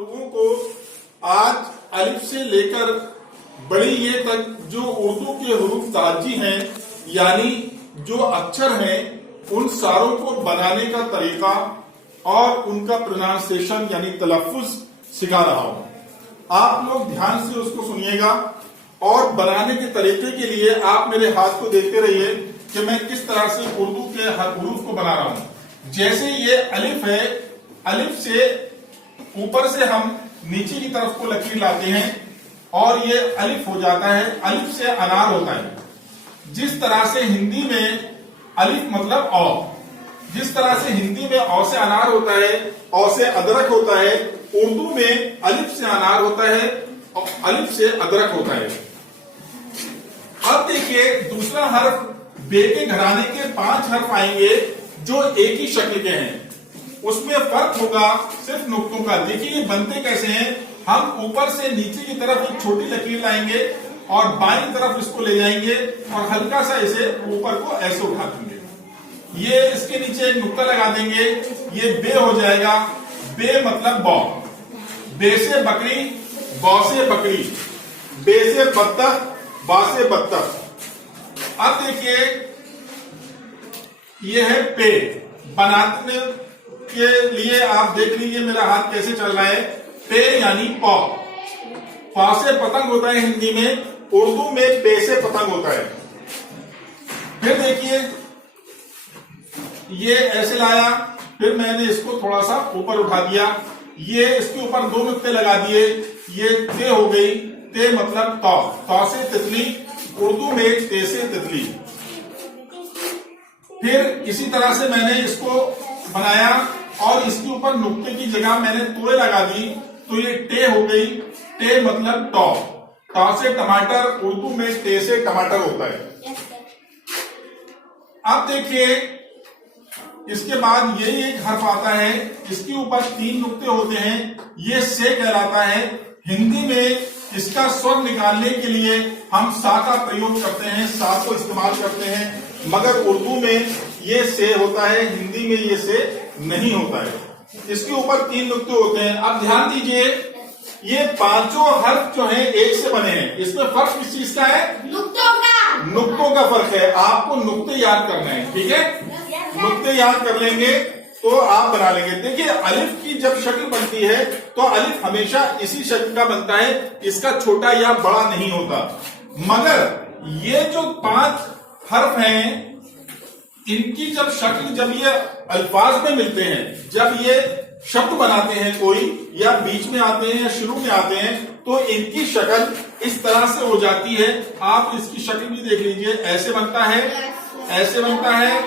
लोगों को आज अलिफ से लेकर बड़ी ये तक जो उर्दू के हुरूफ ताजी हैं यानी जो अक्षर हैं उन सारों को बनाने का तरीका और उनका प्रोनाउंसिएशन यानी तलफ्फुज सिखा रहा हूं। आप लोग ध्यान से उसको सुनिएगा और बनाने के तरीके के लिए आप मेरे हाथ को देखते रहिए कि मैं किस तरह से उर्दू के हर हुरूफ को बना रहा हूं। जैसे ये अलिफ है, अलिफ से ऊपर से हम नीचे की तरफ को लकीर लाते हैं और ये अलिफ हो जाता है। अलिफ से अनार होता है। जिस तरह से हिंदी में अलिफ मतलब औ, जिस तरह से हिंदी में औ से अनार होता है, औ से अदरक होता है, उर्दू में अलिफ से अनार होता है और अलिफ से अदरक होता है। अब देखिए दूसरा हर्फ बे के घराने के 5 हर्फ आएंगे जो एक ही शक्ल के हैं। उसमें फर्क होगा सिर्फ नुक्तों का। देखिए ये बनते कैसे हैं। हम ऊपर से नीचे की तरफ एक छोटी लकीर लाएंगे और बाईं तरफ इसको ले जाएंगे और हल्का सा इसे ऊपर को ऐसे उठा देंगे। ये इसके नीचे एक नुक्ता लगा देंगे, ये बे हो जाएगा। बे मतलब बौ। बे से बकरी, बौ से बकरी, बे से बत्तख, बा से बत्तख। अब देखिए ये है पे। बनाने के लिए आप देख लीजिए मेरा हाथ कैसे चल रहा है। पे यानी पौ। पौ से पतंग होता है हिंदी में, उर्दू में पे से पतंग होता है। फिर देखिए ये ऐसे लाया, फिर मैंने इसको थोड़ा सा ऊपर उठा दिया, ये इसके ऊपर 2 नुक्ते लगा दिए, ये ते हो गई। ते मतलब तौ। तौ से तितली, उर्दू में ते से तितली। फिर इसी तरह से मैंने इसको बनाया और इसके ऊपर नुक्ते की जगह मैंने तोड़े लगा दी, तो ये टे हो गई। टे मतलब टॉ। टॉ से टमाटर, उर्दू में टे से टमाटर होता है। अब देखिए इसके बाद ये एक हर्फ आता है, इसके ऊपर 3 नुक्ते होते हैं, ये से कहलाता है। हिंदी में इसका स्वर निकालने के लिए हम सा का प्रयोग करते हैं, सा को इस्तेमाल करते हैं, मगर उर्दू में ये से होता है, हिंदी में ये से नहीं होता है। इसके ऊपर 3 नुक्ते होते हैं। अब ध्यान दीजिए ये 5 हर्फ जो हैं एक से बने हैं। इसमें फर्क किस चीज का है? नुक्तों का। नुक्तों का फर्क है। आपको नुक्ते याद करना है, ठीक है। नुक्ते याद कर लेंगे तो आप बना लेंगे। देखिए अलिफ की जब शक्ल बनती है तो अलिफ हमेशा इसी शक्ल का बनता है, इसका छोटा या बड़ा नहीं होता। मगर ये जो 5 हर्फ हैं इनकी जब शक्ल, जब ये अल्फाज में मिलते हैं, जब ये शब्द बनाते हैं कोई, या बीच में आते हैं या शुरू में आते हैं, तो इनकी शक्ल इस तरह से हो जाती है। आप इसकी शक्ल भी देख लीजिए, ऐसे बनता है, ऐसे बनता है,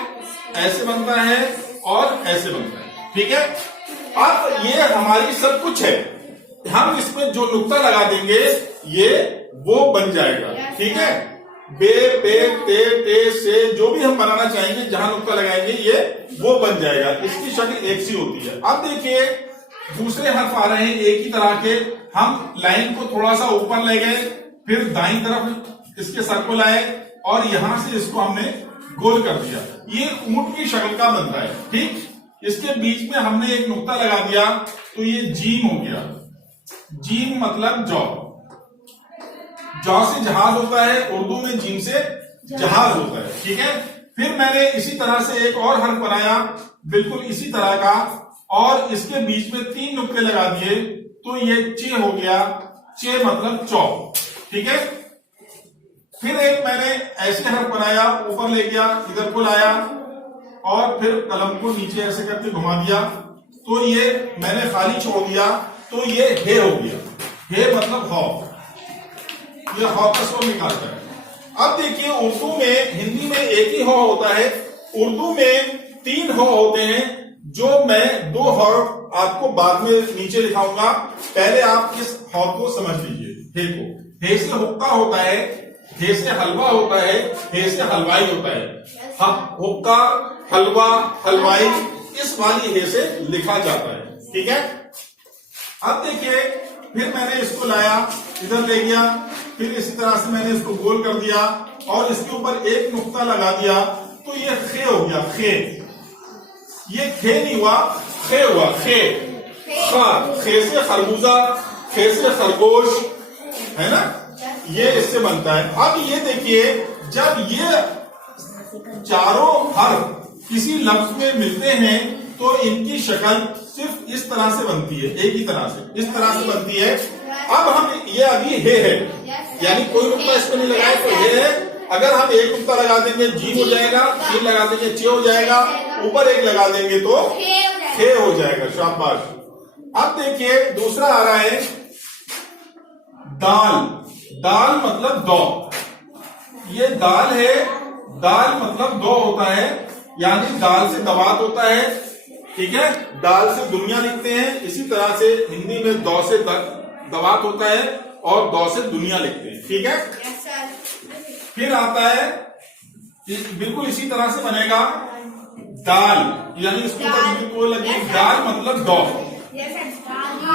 ऐसे बनता है और ऐसे बनता है, ठीक है। अब ये हमारी सब कुछ है, हम इसमें जो नुक्ता लगा देंगे ये वो बन जाएगा, ठीक है। बे, पे, ते, टे, से जो भी हम बनाना चाहेंगे जहां नुक्ता लगाएंगे ये वो बन जाएगा। इसकी शक्ल एक सी होती है। अब देखिए दूसरे हर्फ आ रहे हैं एक ही तरह के। हम लाइन को थोड़ा सा ऊपर ले गए, फिर दाईं तरफ इसके सर को लाए और यहां से इसको हमने गोल कर दिया। ये ऊंट की शक्ल का बनता है, ठीक। इसके बीच में हमने एक नुक्ता लगा दिया तो ये जीम हो गया। जीम मतलब जौ। जौ से जहाज होता है, उर्दू में जीम से जहाज होता है, ठीक है। फिर मैंने इसी तरह से एक और हर्फ बनाया बिल्कुल इसी तरह का और इसके बीच में 3 नुक्ते लगा दिए तो ये चे हो गया। चे मतलब चौ, ठीक है। फिर एक मैंने ऐसे हर्फ बनाया, ऊपर ले गया, इधर को लाया और फिर कलम को नीचे ऐसे करके घुमा दिया तो ये मैंने खाली छोड़ दिया तो ये हे हो गया। हे मतलब हौ, ये हौ का स्वर निकालता है। अब देखिए उर्दू में, हिंदी में एक ही हौ होता है, उर्दू में 3 हौ होते हैं जो मैं 2 हर्फ आपको बाद में नीचे लिखाऊंगा। पहले आप इस हौ को समझ लीजिए, हे को। हे से हुक्का होता है, हे से हलवा होता है, हे से हलवाई होता है। हुक्का, हलवा, हलवाई, इस वाली हे से लिखा जाता है, ठीक है। अब देखिए फिर मैंने इसको लाया, इधर ले गया, फिर इसी तरह से मैंने इसको गोल कर दिया और इसके ऊपर एक नुक्ता लगा दिया तो ये खे हो गया। खे, ये खे नहीं हुआ, खे हुआ। खे खे से खरबूजा, खे से खरगोश, है ना, ये इससे बनता है। अब ये देखिए, जब ये चारों हर्फ किसी लफ्ज में मिलते हैं तो इनकी शक्ल सिर्फ इस तरह से बनती है, एक ही तरह से, इस तरह से बनती है। अब हम ये अभी हे है, यानी कोई नुक्ता इसमें नहीं लगाए तो हे है। अगर हम एक नुक्ता लगा देंगे जीम हो जाएगा, तीन लगा देंगे चे हो जाएगा, ऊपर एक लगा देंगे तो खे हो जाएगा। शाबाश। अब देखिए दूसरा आ रहा है दाल। दाल मतलब दो, ये दाल है, दाल मतलब दो होता है, यानी दाल से दवात होता है, ठीक है। दाल से दुनिया लिखते हैं, इसी तरह से हिंदी में दो से दवात होता है और दो से दुनिया लिखते हैं, ठीक है। फिर आता है बिल्कुल इसी तरह से बनेगा दाल, यानी इसके ऊपर कोई लगी, दाल मतलब दो।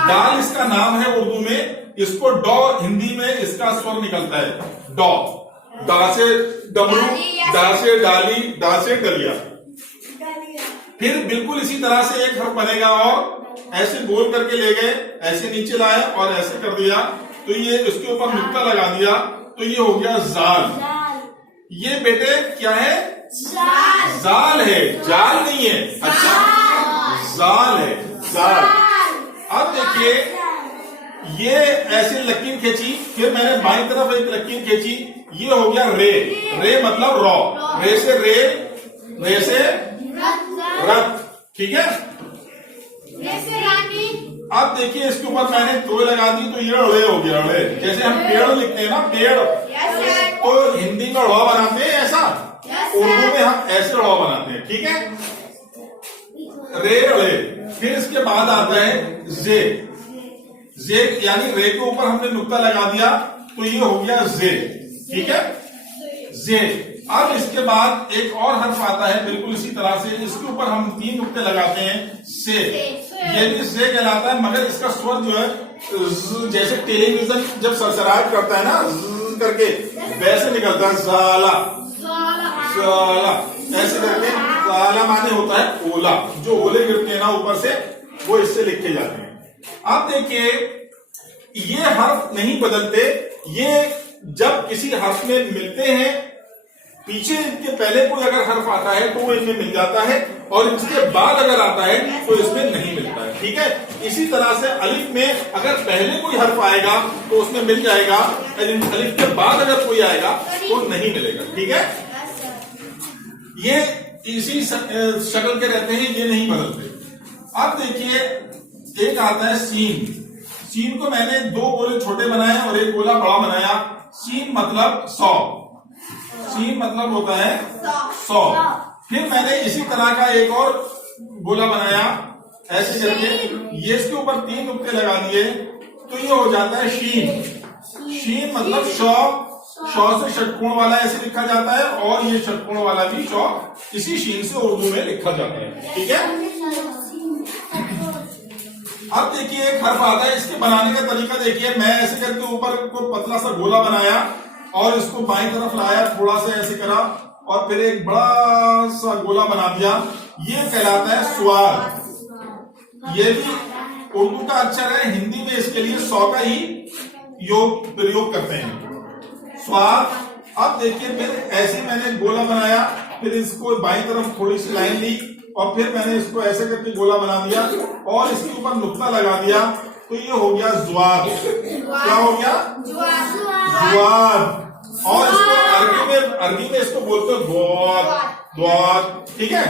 दाल इसका नाम है उर्दू में, इसको डॉ हिंदी में इसका स्वर निकलता है डॉ। दा से डमरू, डा से डाली, डा से डलिया। फिर बिल्कुल इसी तरह से एक हर्फ बनेगा और ऐसे गोल करके ले गए, ऐसे नीचे लाए और ऐसे कर दिया तो ये इसके ऊपर नुक्ता लगा दिया तो ये हो गया जाल। ये बेटे क्या है? जाल है, जाल नहीं है। अच्छा, जाल है, जाल। अब देखिए ये ऐसे लकीर खींची, फिर मैंने बाईं तरफ एक लकीर खींची, ये हो गया रे। रे मतलब रॉ, रे से रेल, रे से रथ, ठीक है। अब देखिए इसके ऊपर मैंने तो लगा दी तो ये रे हो गया रे। जैसे हम पेड़ लिखते हैं ना, पेड़, तो हिंदी में ड़ बनाते हैं ऐसा, उर्दू में हम ऐसे ड़ बनाते हैं, ठीक है। रे रे। फिर इसके बाद आता है जे। जे यानी रे के ऊपर हमने नुक्ता लगा दिया तो ये हो गया जे, ठीक है, जे। अब इसके बाद एक और हर्फ आता है बिल्कुल इसी तरह से, इसके ऊपर हम तीन नुक्ते लगाते हैं, से। ये भी से कहलाता है, मगर इसका स्वर जो है जैसे टेलीविजन जब सरसराहट करता है ना करके, वैसे निकलता है जाला, जाला, ऐसे करके। जाला माने होता है ओला, जो ओले गिरते हैं ना ऊपर से, वो इससे लिखे जाते हैं। अब देखिए ये हर्फ नहीं बदलते, ये जब किसी हर्फ में मिलते हैं, पीछे इनके पहले कोई अगर हर्फ आता है तो वो इनमें मिल जाता है, और इसके बाद अगर आता है तो इसमें नहीं मिलता है, ठीक है। इसी तरह से अलिफ में अगर पहले कोई हर्फ आएगा तो उसमें मिल जाएगा, अलिफ के बाद अगर कोई आएगा तो नहीं मिलेगा, ठीक है। ये इसी शक्ल के रहते हैं, ये नहीं बदलते। अब देखिए एक आता है सीन। सीन को मैंने दो गोले छोटे बनाए और एक गोला बड़ा बनाया। सीन मतलब 100, सीन मतलब होता है 100। फिर मैंने इसी तरह का एक और गोला बनाया ऐसे करके, ये इसके ऊपर तीन नुक्ते लगा दिए तो ये हो जाता है शीन। शीन मतलब शौ, शौ से षटकोण वाला ऐसे लिखा जाता है, और ये षटकोण वाला भी शौ इसी शीन से उर्दू में लिखा जाता है, ठीक है। अब देखिए एक हर्फ आता है, इसके बनाने का तरीका देखिए। मैं ऐसे करके ऊपर को पतला सा गोला बनाया और इसको बाईं तरफ लाया, थोड़ा सा ऐसे करा और फिर एक बड़ा सा गोला बना दिया, ये कहलाता है स्वाद। ये भी उर्दू का अक्षर है, हिंदी में इसके लिए 100 का ही प्रयोग करते हैं, स्वाद। अब देखिए फिर ऐसे मैंने गोला बनाया, फिर इसको बाईं तरफ थोड़ी सी लाइन ली और फिर मैंने इसको ऐसे करके गोला बना दिया और इसके ऊपर नुक्ता लगा दिया तो ये हो गया ज्वाद। क्या हो गया? ज्वाद। और इसको अरबी में इसको बोलते हैं द्वाद, द्वाद, ठीक है,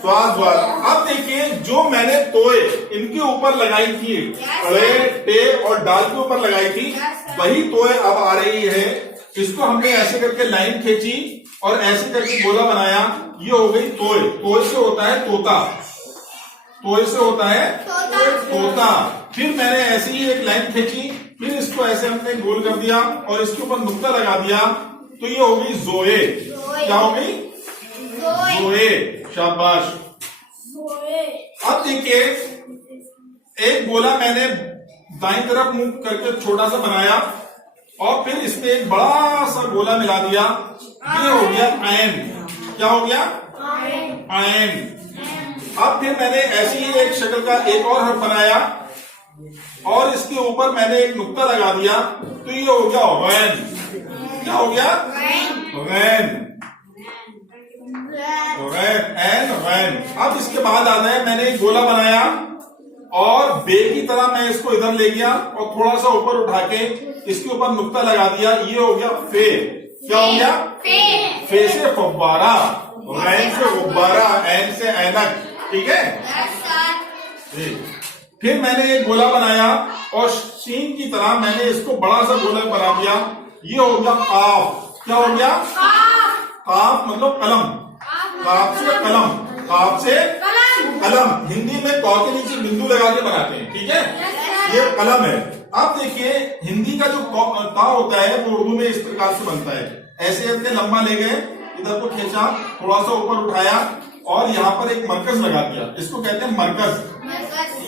स्वाद, द्वाद। अब देखिए जो मैंने तोए इनके ऊपर लगाई थी, अड़े, टे और डाल के ऊपर लगाई थी, वही तोए अब आ रही है। इसको हमने ऐसे करके लाइन खींची और ऐसे करके गोला बनाया, ये हो गई तोय। तोय से होता है तोता, तोय से होता है तोता। फिर मैंने ऐसे ही एक लाइन खींची, फिर इसको ऐसे हमने गोल कर दिया और इसके ऊपर नुक्ता लगा दिया तो ये हो गई जोए। क्या हो गई? जोए। शाबाश। अब देखिए एक गोला मैंने दाईं तरफ मुंह करके छोटा सा बनाया और फिर इसमें एक बड़ा सा गोला मिला दिया, ये हो गया ऐन। क्या हो गया? ऐन। अब फिर मैंने ऐसी ही एक शक्ल का एक और हर्फ बनाया और इसके ऊपर मैंने एक नुक्ता लगा दिया, तो ये हो गया गैन। क्या हो गया? गैन। एन गैन। अब इसके बाद आता है मैंने एक गोला बनाया और बे की तरह मैं इसको इधर ले गया और थोड़ा सा ऊपर उठा के इसके ऊपर नुक्ता लगा दिया, ये हो गया फे। क्या हो गया? फे से फव्वारा, गैन से गुब्बारा, एन से ऐनक। ठीक है। फिर मैंने एक गोला बनाया और शीन की तरह मैंने इसको बड़ा सा गोला बना दिया, ये हो गया काफ। क्या हो गया? काफ मतलब कलम। काफ से कलम, काफ से कलम। हिंदी में कौ के नीचे बिंदु लगा के बनाते हैं। ठीक है, ये कलम है। अब देखिए हिंदी का जो का होता है वो उर्दू में इस प्रकार से बनता है। ऐसे इतने लंबा ले गए, इधर को खींचा, थोड़ा सा ऊपर उठाया और यहाँ पर एक मरकज लगा दिया, इसको कहते हैं मरकज।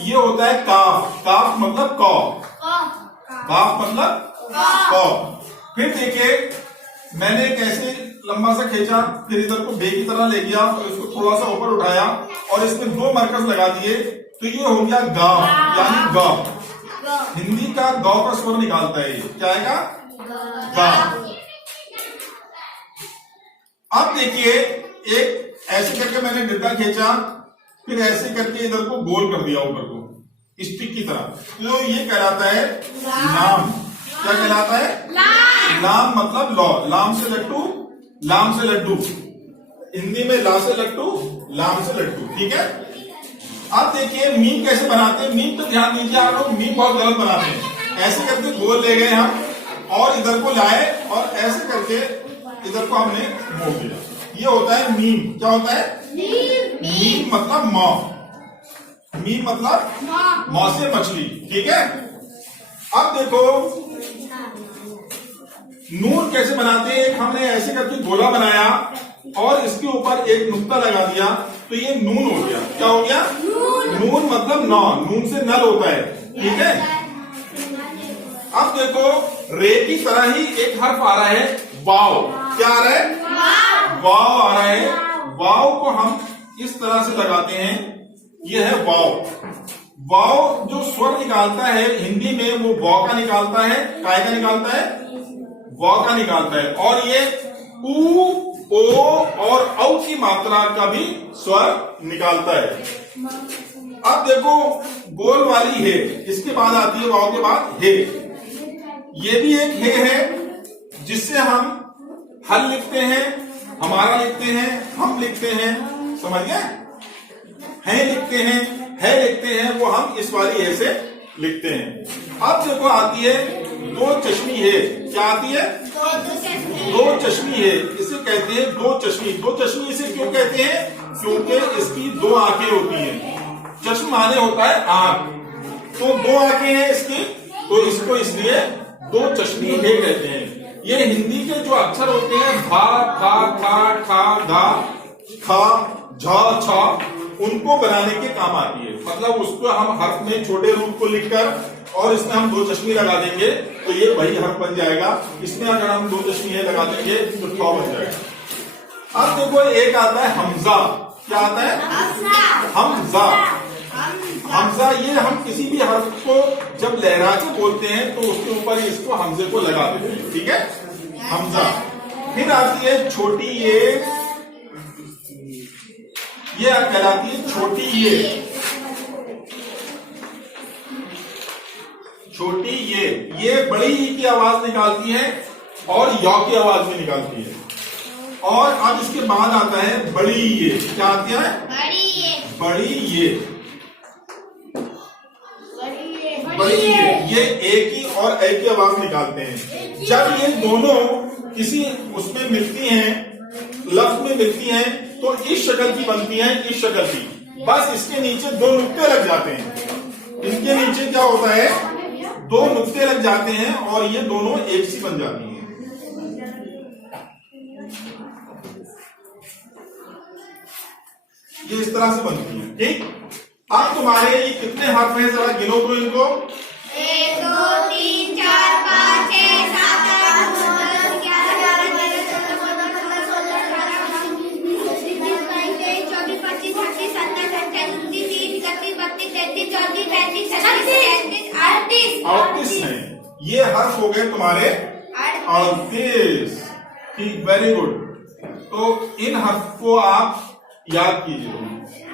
ये होता है काफ। काफ मतलब कौ। काफ मतलब कौ। फिर देखिए मैंने एक ऐसे लंबा सा खींचा, फिर इधर को बे की तरह ले गया और इसको थोड़ा सा ऊपर उठाया और इसमें दो मरकज लगा दिए, तो ये हो गया गा, यानी ग। हिंदी का गौ का स्वर निकालता है ये। क्या आएगा? गा। अब देखिए एक ऐसे करके मैंने गड्ढा खींचा, फिर ऐसे करके इधर को गोल कर दिया ऊपर को स्टिक की तरह, तो ये कहलाता है लाम। क्या कहलाता है? लाम मतलब लौ। लाम से लट्टू, लाम से लड्डू। हिंदी में ला से लट्टू, लाम से लड्डू। ठीक है। अब देखिए मीम कैसे बनाते हैं। मीम तो ध्यान दीजिए, आप लोग मीम बहुत गलत बनाते हैं। ऐसे करके गोल ले गए हम और इधर को लाए और ऐसे करके इधर को हमने मोड़ दिया, ये होता है मीम। क्या होता है? मीम मतलब मौ। मीम मतलब मौ से मछली। ठीक है। अब देखो नून कैसे बनाते हैं। हमने ऐसे करके गोला बनाया और इसके ऊपर एक नुक्ता लगा दिया, तो ये नून हो गया। क्या हो गया? नून मतलब नौ। नून से नल होता है। ठीक है। अब देखो रे की तरह ही एक हर्फ आ रहा है वाव। क्या आ रहा है? वाव आ रहा है। वाव को हम इस तरह से लगाते हैं, ये है वाव। वाव जो स्वर निकालता है हिंदी में वो वाव का निकालता है। काय का निकालता है? वाव का निकालता है। और ये ऊ, ओ और औ की मात्रा का भी स्वर निकालता है। अब देखो गोल वाली है, इसके बाद आती है वाव के बाद हे। ये भी एक हे है जिससे हम हल लिखते हैं, हमारा लिखते हैं, हम लिखते हैं। समझ गए? है लिखते हैं, है लिखते हैं, वो हम इस वाली हे से लिखते हैं। अब देखो आती है दो चश्मी है। क्या आती है? दो चश्मी है। इसे कहते हैं दो चश्मी। दो चश्मी इसे क्यों कहते हैं? क्योंकि इसकी दो आंखें होती हैं। चश्म माने होता है आंख, तो दो आंखें हैं इसकी, तो इसको इसलिए दो चश्मी है कहते हैं। ये हिंदी के जो अक्षर होते हैं भा, फा, खा, ठा, धा, खा, झा, छा, उनको बनाने के काम आती है। मतलब उसको हम हर्फ में छोटे रूप को लिखकर और इसमें हम दो चश्मी लगा देंगे तो ये वही हर्फ बन जाएगा। इसमें अगर हम दो चश्मी है लगा देंगे तो ठौ बन जाएगा। अब देखो एक आता है हमजा। क्या आता है? हमजा। हमजा ये हम किसी भी हर्फ को जब लहरा के बोलते हैं तो उसके ऊपर इसको हमजे को लगा देते हैं। ठीक है, हमजा। फिर आती है छोटी ये कहलाती है छोटी छोटी ये बड़ी ई की आवाज निकालती है और यौ की आवाज भी निकालती है। और अब इसके बाद आता है बड़ी ये। क्या आती है? बड़ी ये। ये ए की और ए की आवाज निकालते हैं। जब ये दोनों किसी उसमें मिलती हैं, लफ्ज में मिलती हैं, तो इस शक्ल की बनती है, इस शक्ल की। बस इसके नीचे दो नुक्ते लग जाते हैं। इनके नीचे क्या होता है? दो नुक्ते लग जाते हैं और ये दोनों एक सी बन जाती हैं। ये इस तरह से बनती है। ठीक। अब तुम्हारे ये कितने हर्फ हैं जरा गिनो तो इनको। 1 2 3 4 5 6 7 8 9 10 11 12 13 14 15 16 17 18 19 20 21 22 23 24 25 26 27 28 ये हर्फ हो गए तुम्हारे 38। ठीक, वेरी गुड। तो इन हर्फ को आप याद कीजिए।